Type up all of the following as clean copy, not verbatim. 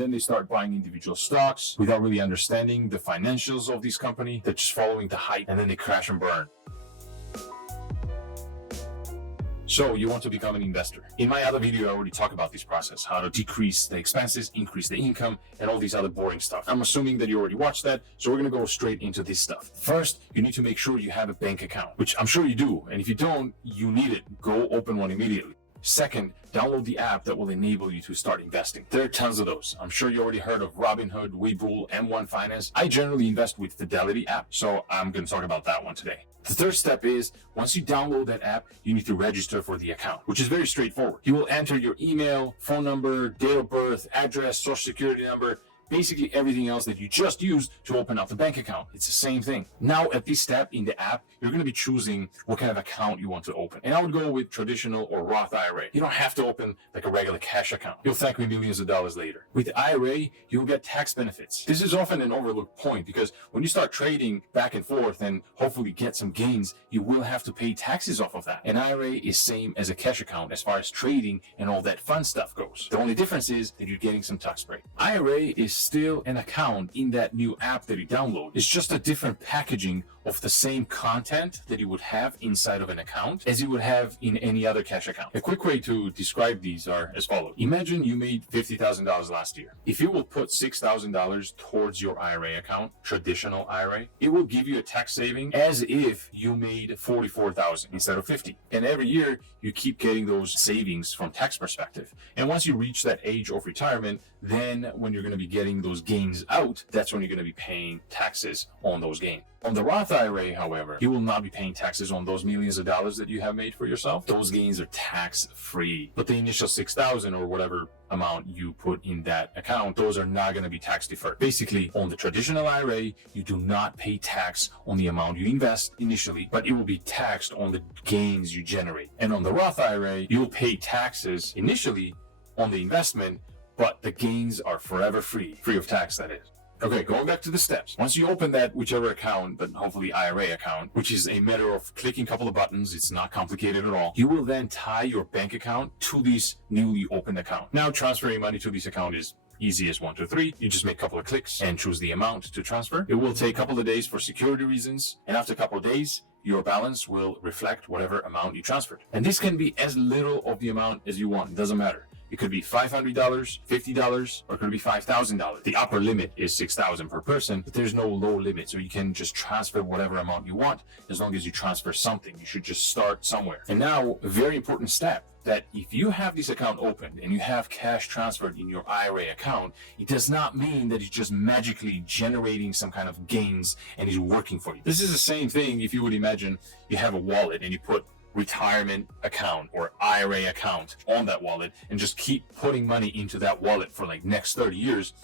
And then they start buying individual stocks without really understanding the financials of this company. They're just following the hype, and then they crash and burn. So you want to become an investor. In my other video, I already talked about this process, how to decrease the expenses, increase the income, and all these other boring stuff. I'm assuming that you already watched that, so we're gonna go straight into this stuff. First, you need to make sure you have a bank account, which I'm sure you do. And if you don't, you need it. Go open one immediately. Second, download the app that will enable you to start investing. There are tons of those. I'm sure you already heard of Robinhood, Webull, M1 Finance. I generally invest with Fidelity app, so I'm going to talk about that one today. The third step is, once you download that app, you need to register for the account, which is very straightforward. You will enter your email, phone number, date of birth, address, social security number, basically everything else that you just used to open up the bank account. It's the same thing. Now, at this step in the app, you're going to be choosing what kind of account you want to open. And I would go with traditional or Roth IRA. You don't have to open like a regular cash account. You'll thank me millions of dollars later. With IRA, you'll get tax benefits. This is often an overlooked point because when you start trading back and forth and hopefully get some gains, you will have to pay taxes off of that. An IRA is same as a cash account as far as trading and all that fun stuff goes. The only difference is that you're getting some tax break. IRA is still an account in that new app that you download. It's just a different packaging of the same content that you would have inside of an account as you would have in any other cash account. A quick way to describe these are as follows. Imagine you made $50,000 last year. If you will put $6,000 towards your IRA account, traditional IRA, it will give you a tax saving as if you made $44,000 instead of $50,000. And every year you keep getting those savings from tax perspective. And once you reach that age of retirement, then when you're going to be getting those gains out, that's when you're going to be paying taxes on those gains. On the Roth IRA, however, you will not be paying taxes on those millions of dollars that you have made for yourself. Those gains are tax-free. But the initial $6,000 or whatever amount you put in that account, those are not going to be tax deferred. Basically, on the traditional IRA, you do not pay tax on the amount you invest initially, but it will be taxed on the gains you generate. And on the Roth IRA, you'll pay taxes initially on the investment, but the gains are forever free of tax, that is. Okay, going back to the steps. Once you open that whichever account, but hopefully IRA account, which is a matter of clicking a couple of buttons, it's not complicated at all, you will then tie your bank account to this newly opened account. Now, transferring money to this account is easy as 1, 2, 3. You just make a couple of clicks and choose the amount to transfer. It will take a couple of days for security reasons, and after a couple of days, your balance will reflect whatever amount you transferred. And this can be as little of the amount as you want. It doesn't matter. It could be $500, $50, or it could be $5,000. The upper limit is $6,000 per person, but there's no low limit. So you can just transfer whatever amount you want as long as you transfer something. You should just start somewhere. And now, a very important step, that if you have this account opened and you have cash transferred in your IRA account, it does not mean that it's just magically generating some kind of gains and is working for you. This is the same thing if you would imagine you have a wallet and you put retirement account or IRA account on that wallet and just keep putting money into that wallet for like next 30 years.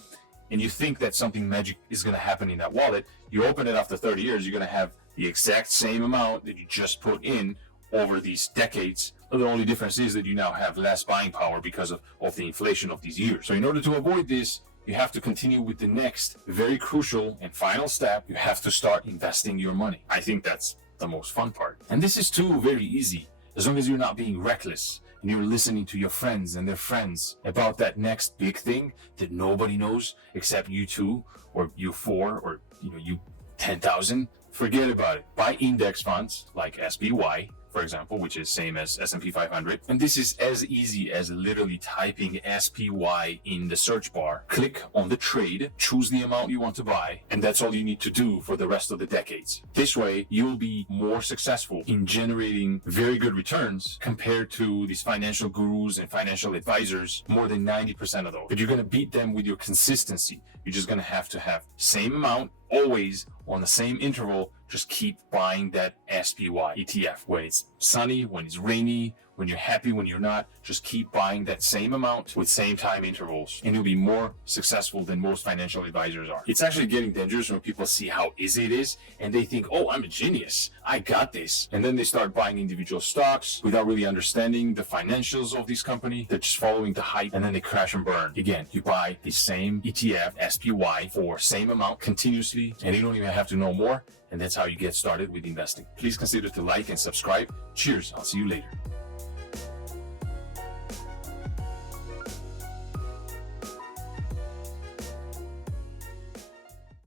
And you think that something magic is going to happen in that wallet. You open it after 30 years, you're going to have the exact same amount that you just put in over these decades. The only difference is that you now have less buying power because of the inflation of these years. So in order to avoid this, you have to continue with the next very crucial and final step. You have to start investing your money. I think that's the most fun part. And this is too very easy, as long as you're not being reckless and you're listening to your friends and their friends about that next big thing that nobody knows except you two or you four or you 10,000. Forget about it. Buy index funds like SPY, for example, which is same as S&P 500. And this is as easy as literally typing SPY in the search bar. Click on the trade, choose the amount you want to buy, and that's all you need to do for the rest of the decades. This way, you'll be more successful in generating very good returns compared to these financial gurus and financial advisors, more than 90% of those. But you're going to beat them with your consistency. You're just going to have same amount, always on the same interval. Just keep buying that SPY ETF. When it's sunny, when it's rainy, when you're happy, when you're not, just keep buying that same amount with same time intervals, and you'll be more successful than most financial advisors are. It's actually getting dangerous when people see how easy it is and they think, oh, I'm a genius, I got this. And then they start buying individual stocks without really understanding the financials of this company. They're just following the hype, and then they crash and burn. Again, you buy the same ETF, SPY, for same amount continuously, and you don't even have to know more. And that's how you get started with investing. Please consider to like and subscribe. Cheers. I'll see you later.